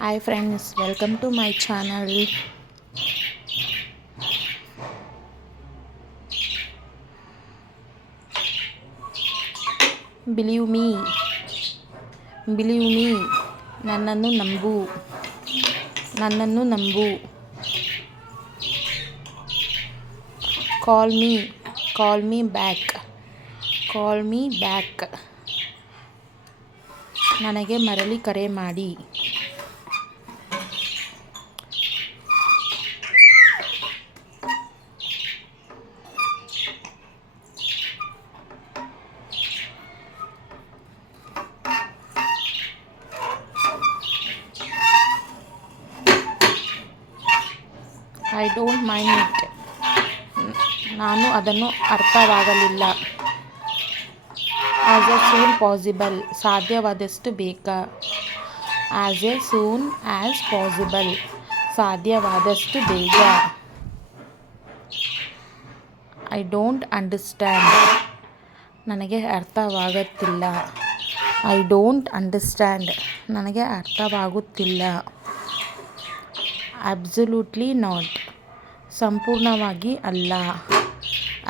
Hi friends, welcome to my channel. Believe me, believe me. ನನ್ನನ್ನು ನಂಬು, ನನ್ನನ್ನು ನಂಬು. Call me, call me back, call me back. ನನಗೆ ಮರಳಿ ಕರೆ ಮಾಡಿ. I don't mind it. ನಾನು ಅದನ್ನು ಅರ್ಥವಾಗಲಿಲ್ಲ. ಆಸ್ ಎ ಸೂನ್ ಪಾಸಿಬಲ್, ಸಾಧ್ಯವಾದಷ್ಟು ಬೇಗ. As A soon as possible, ಸಾಧ್ಯವಾದಷ್ಟು ಬೇಗ. ಐ ಡೋಂಟ್ ಅಂಡರ್ಸ್ಟ್ಯಾಂಡ್, ನನಗೆ ಅರ್ಥವಾಗುತ್ತಿಲ್ಲ. ಐ ಡೋಂಟ್ ಅಂಡರ್ಸ್ಟ್ಯಾಂಡ್, ನನಗೆ ಅರ್ಥವಾಗುತ್ತಿಲ್ಲ. ಅಬ್ಸಲ್ಯೂಟ್ಲಿ ನಾಟ್, ಸಂಪೂರ್ಣವಾಗಿ ಅಲ್ಲ.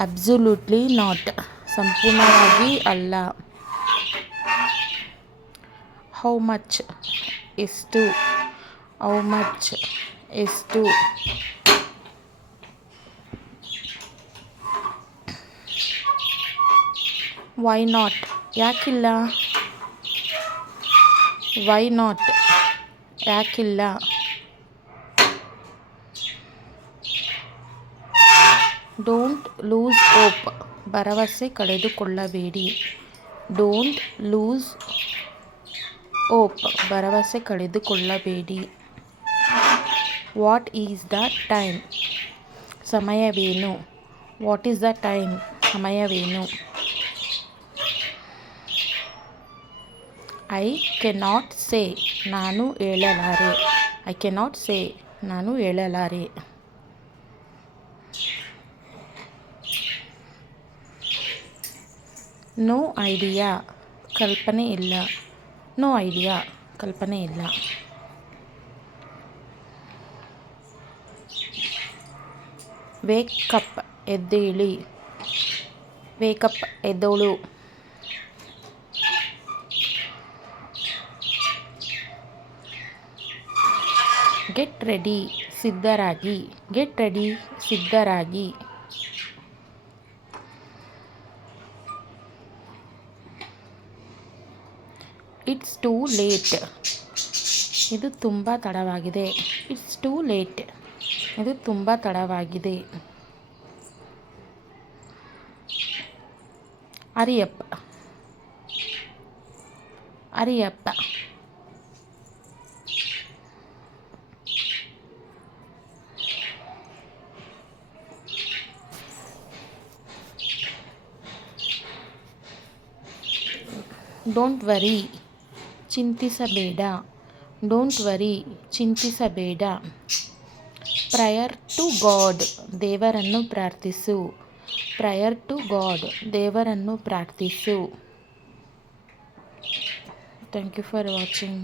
ಅಬ್ಸಲ್ಯೂಟ್ಲಿ ನಾಟ್, ಸಂಪೂರ್ಣವಾಗಿ ಅಲ್ಲ. ಹೌ ಮಚ್, ಎಷ್ಟು. ಹೌ ಮಚ್, ಎಷ್ಟು. ವೈ ನಾಟ್, ಯಾಕಿಲ್ಲ. ವೈ ನಾಟ್, ಯಾಕಿಲ್ಲ. ಡೋಂಟ್ ಲೂಸ್ ಹೋಪ್, ಭರವಸೆ ಕಳೆದುಕೊಳ್ಳಬೇಡಿ. ಡೋಂಟ್ ಲೂಸ್ ಹೋಪ್, ಭರವಸೆ ಕಳೆದುಕೊಳ್ಳಬೇಡಿ. ವಾಟ್ ಈಸ್ ದ ಟೈಮ್, ಸಮಯವೇನು. ವಾಟ್ ಈಸ್ ದ ಟೈಮ್, ಸಮಯವೇನು. ಐ ಕೆನಾಟ್ ಸೇ, ನಾನು ಹೇಳಲಾರೆ. ಐ ಕೆನಾಟ್ ಸೇ, ನಾನು ಹೇಳಲಾರೆ. ನೋ ಐಡಿಯಾ, ಕಲ್ಪನೆ ಇಲ್ಲ. ನೋ ಐಡಿಯಾ, ಕಲ್ಪನೆ ಇಲ್ಲ. ವೇಕಪ್, ಎದ್ದೇಳಿ. ವೇಕಪ್, ಎದ್ದೋಳು. ಗೆಟ್ ರೆಡಿ, ಸಿದ್ಧರಾಗಿ. ಗೆಟ್ ರೆಡಿ, ಸಿದ್ಧರಾಗಿ. ಇಟ್ಸ್ ಟೂ ಲೇಟ್, ಇದು ತುಂಬ ತಡವಾಗಿದೆ. ಇಟ್ಸ್ ಟೂ ಲೇಟ್, ಇದು ತುಂಬ ತಡವಾಗಿದೆ. ಹರಿಯಪ್ಪ, ಹರಿಯಪ್ಪ. ಡೋಂಟ್ ವರಿ, ಚಿಂತಿಸಬೇಡ. ಡೋಂಟ್ ವರಿ, ಚಿಂತಿಸಬೇಡ. ಪ್ರಯರ್ ಟು ಗಾಡ್, ದೇವರನ್ನು ಪ್ರಾರ್ಥಿಸು. ಪ್ರಯರ್ ಟು ಗಾಡ್, ದೇವರನ್ನು ಪ್ರಾರ್ಥಿಸು. Thank you for watching.